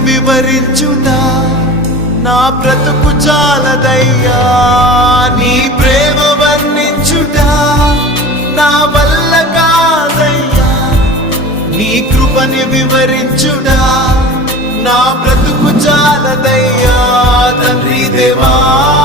వివరించుట నా బ్రతుకు చాలదయ్యా. నీ ప్రేమ వర్ణించుట నా వల్ల కాదయ్యా. నీ కృపని వివరించుట నా బ్రతుకు చాలదయ్యా. తండ్రి దేవా